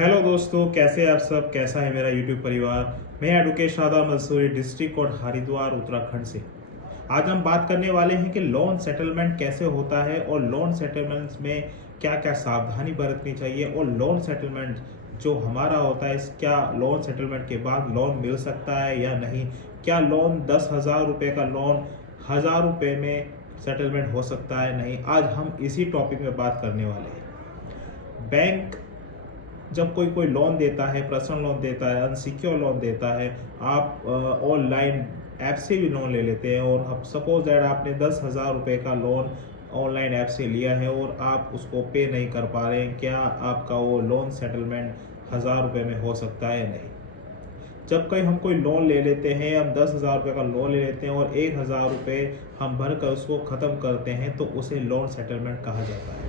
Hello दोस्तों, कैसे आप सब। कैसा है मेरा यूट्यूब परिवार। मैं advocate Shadab Mansoori, district court Haridwar Uttarakhand से। आज हम बात करने वाले हैं कि लोन सेटलमेंट कैसे होता है और लोन सेटलमेंट्स में क्या क्या सावधानी बरतनी चाहिए, और लोन सेटलमेंट जो हमारा होता है क्या लोन सेटलमेंट के बाद लोन मिल सकता है या नहीं। क्या लोन 10,000 रुपये का लोन 1,000 रुपये में सेटलमेंट हो सकता है नहीं। आज हम इसी टॉपिक में बात करने वाले हैं। बैंक जब कोई कोई लोन देता है, पर्सनल लोन देता है, अनसिक्योर लोन देता है, आप ऑनलाइन ऐप से भी लोन ले लेते हैं। और अब सपोज दैट आपने 10,000 रुपये का लोन ऑनलाइन ऐप से लिया है और आप उसको पे नहीं कर पा रहे हैं, क्या आपका वो लोन सेटलमेंट 1,000 रुपये में हो सकता है? नहीं। जब कहीं हम कोई लोन ले लेते हैं, हम 10,000 रुपये का लोन ले लेते हैं और 1,000 रुपये हम भर कर उसको ख़त्म करते हैं, तो उसे लोन सेटलमेंट कहा जाता है।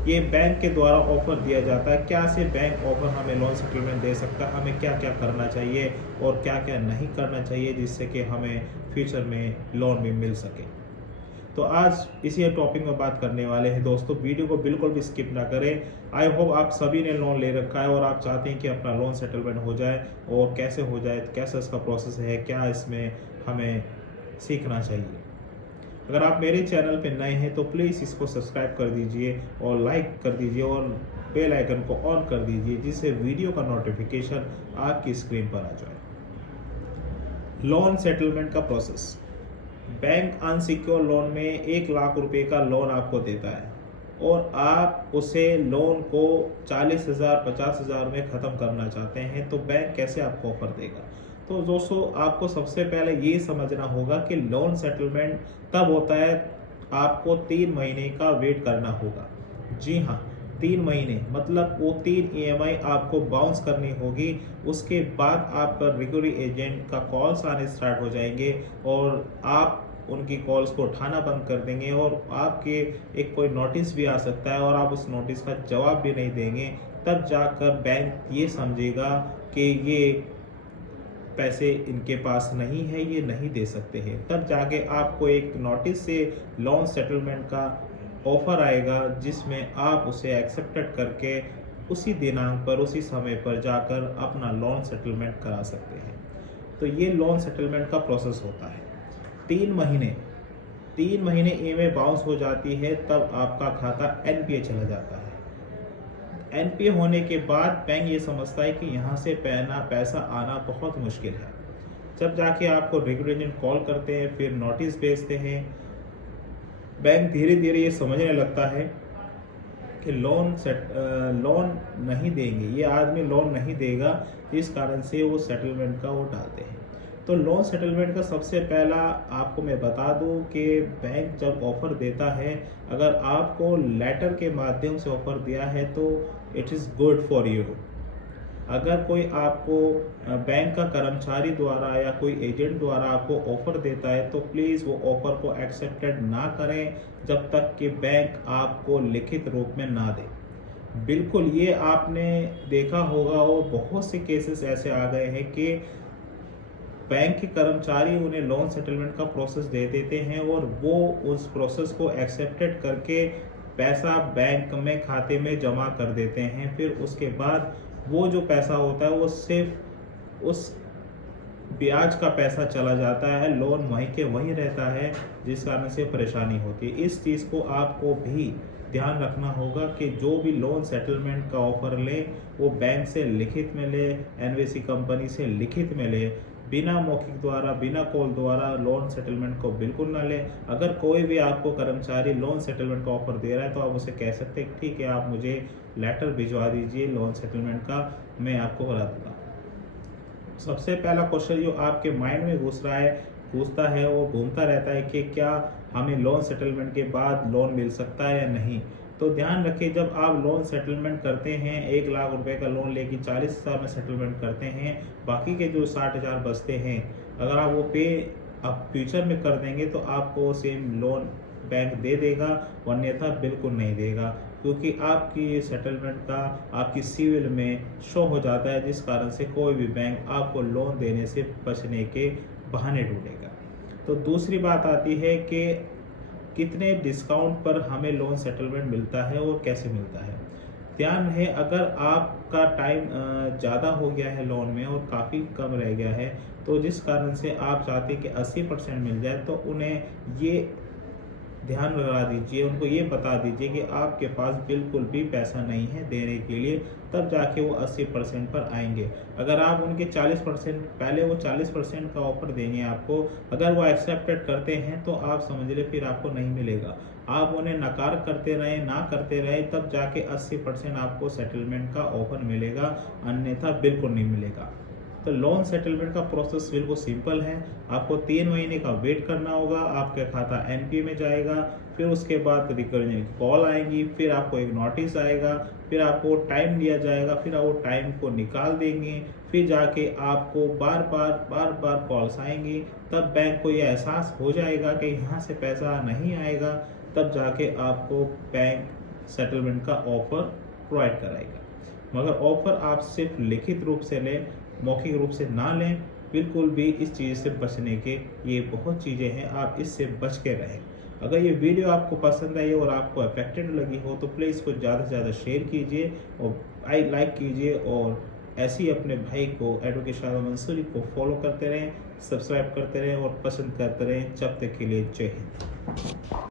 ये बैंक के द्वारा ऑफर दिया जाता है। क्या से बैंक ऑफर हमें लोन सेटलमेंट दे सकता है, हमें क्या क्या करना चाहिए और क्या क्या नहीं करना चाहिए, जिससे कि हमें फ्यूचर में लोन भी मिल सके। तो आज इसी टॉपिक में बात करने वाले हैं दोस्तों। वीडियो को बिल्कुल भी स्किप ना करें। आई होप आप सभी ने लोन ले रखा है और आप चाहते हैं कि अपना लोन सेटलमेंट हो जाए, और कैसे हो जाए, कैसे इसका प्रोसेस है, क्या इसमें हमें सीखना चाहिए। अगर आप मेरे चैनल पे नए हैं तो प्लीज़ इसको सब्सक्राइब कर दीजिए और लाइक कर दीजिए और बेल आइकन को ऑन कर दीजिए, जिससे वीडियो का नोटिफिकेशन आपकी स्क्रीन पर आ जाए। लोन सेटलमेंट का प्रोसेस। बैंक अनसिक्योर लोन में 1,00,000 रुपये का लोन आपको देता है और आप उसे लोन को 40,000 50,000 में ख़त्म करना चाहते हैं, तो बैंक कैसे आपको ऑफर देगा। तो दोस्तों, आपको सबसे पहले ये समझना होगा कि लोन सेटलमेंट तब होता है, आपको 3 महीने का वेट करना होगा। जी हाँ, 3 महीने मतलब वो 3 ईएमआई आपको बाउंस करनी होगी। उसके बाद आप पर रिकवरी एजेंट का कॉल्स आने स्टार्ट हो जाएंगे और आप उनकी कॉल्स को उठाना बंद कर देंगे, और आपके एक कोई नोटिस भी आ सकता है और आप उस नोटिस का जवाब भी नहीं देंगे। तब जाकर बैंक ये समझेगा कि ये पैसे इनके पास नहीं है, ये नहीं दे सकते हैं। तब जाके आपको एक नोटिस से लोन सेटलमेंट का ऑफर आएगा, जिसमें आप उसे एक्सेप्टेड करके उसी दिनांक पर, उसी समय पर जाकर अपना लोन सेटलमेंट करा सकते हैं। तो ये लोन सेटलमेंट का प्रोसेस होता है। 3 महीने ईएमआई बाउंस हो जाती है, तब आपका खाता एनपीए चला जाता है। एनपीए होने के बाद बैंक ये समझता है कि यहाँ से पैसा आना बहुत मुश्किल है। जब जाके आपको रेगुलेटर कॉल करते हैं, फिर नोटिस भेजते हैं, बैंक धीरे धीरे ये समझने लगता है कि लोन नहीं देंगे, ये आदमी लोन नहीं देगा, जिस कारण से वो सेटलमेंट का वो डालते हैं। तो लोन सेटलमेंट का सबसे पहला आपको मैं बता दूं कि बैंक जब ऑफ़र देता है, अगर आपको लेटर के माध्यम से ऑफ़र दिया है तो it is good for you. अगर कोई आपको बैंक का कर्मचारी द्वारा या कोई एजेंट द्वारा आपको ऑफ़र देता है, तो प्लीज़ वो ऑफ़र को एक्सेप्टेड ना करें जब तक कि बैंक आपको लिखित रूप में ना दे। बिल्कुल, ये आपने देखा होगा, और बहुत से केसेस ऐसे आ गए हैं कि बैंक के कर्मचारी उन्हें लोन सेटलमेंट का प्रोसेस दे देते हैं और वो उस प्रोसेस को एक्सेप्टेड करके पैसा बैंक में खाते में जमा कर देते हैं। फिर उसके बाद वो जो पैसा होता है वो सिर्फ उस ब्याज का पैसा चला जाता है, लोन वहीं के वहीं रहता है, जिस कारण से परेशानी होती है। इस चीज़ को आपको भी ध्यान रखना होगा कि जो भी लोन सेटलमेंट का ऑफर ले वो बैंक से लिखित में ले, एनवीसी कंपनी से लिखित में ले। बिना मौखिक द्वारा, बिना कॉल द्वारा लोन सेटलमेंट को बिल्कुल ना ले। अगर कोई भी आपको कर्मचारी लोन सेटलमेंट का ऑफर दे रहा है, तो आप उसे कह सकते हैं ठीक है, आप मुझे लेटर भिजवा दीजिए लोन सेटलमेंट का, मैं आपको करा दूँगा। सबसे पहला क्वेश्चन जो आपके माइंड में घूमता है, वो घूमता रहता है कि क्या हमें लोन सेटलमेंट के बाद लोन मिल सकता है या नहीं। तो ध्यान रखिए, जब आप लोन सेटलमेंट करते हैं, 1,00,000 रुपये का लोन लेके 40,000 में सेटलमेंट करते हैं, बाकी के जो 60,000 बचते हैं, अगर आप वो पे आप फ्यूचर में कर देंगे तो आपको सेम लोन बैंक दे देगा, अन्यथा बिल्कुल नहीं देगा, क्योंकि आपकी सेटलमेंट का आपकी सिविल में शो हो जाता है, जिस कारण से कोई भी बैंक आपको लोन देने से बचने के बहाने ढूंढेगा। तो दूसरी बात आती है कि कितने डिस्काउंट पर हमें लोन सेटलमेंट मिलता है और कैसे मिलता है। ध्यान रहे, अगर आपका टाइम ज़्यादा हो गया है लोन में और काफ़ी कम रह गया है, तो जिस कारण से आप चाहते हैं कि 80% मिल जाए, तो उन्हें ये ध्यान लगा दीजिए, उनको ये बता दीजिए कि आपके पास बिल्कुल भी पैसा नहीं है देने के लिए, तब जाके वो 80% पर आएंगे। अगर आप उनके 40% पहले वो 40% का ऑफर देंगे आपको, अगर वो एक्सेप्टेड करते हैं तो आप समझ लें फिर आपको नहीं मिलेगा। आप उन्हें नकार करते रहें, ना करते रहें, तब जाके 80% आपको सेटलमेंट का ऑफर मिलेगा, अन्यथा बिल्कुल नहीं मिलेगा। तो लोन सेटलमेंट का प्रोसेस बिल्कुल सिंपल है। आपको 3 महीने का वेट करना होगा, आपका खाता एनपीए में जाएगा, फिर उसके बाद रिकरिंग कॉल आएगी, फिर आपको एक नोटिस आएगा, फिर आपको टाइम दिया जाएगा, फिर आप वो टाइम को निकाल देंगे, फिर जाके आपको बार बार कॉल्स आएंगी, तब बैंक को ये एहसास हो जाएगा कि यहाँ से पैसा नहीं आएगा, तब जाके आपको बैंक सेटलमेंट का ऑफर प्रोवाइड कराएगा। मगर ऑफर आप सिर्फ लिखित रूप से लें, मौखिक रूप से ना लें, बिल्कुल भी इस चीज़ से बचने के ये बहुत चीज़ें हैं, आप इससे बच के रहें। अगर ये वीडियो आपको पसंद आई और आपको अफेक्टेड लगी हो, तो प्लीज़ इसको ज़्यादा से ज़्यादा शेयर कीजिए और लाइक कीजिए, और ऐसे ही अपने भाई को एडवोकेट शादाब मंसूरी को फॉलो करते रहें, सब्सक्राइब करते रहें और पसंद करते रहें। जब तक के लिए जय हिंद।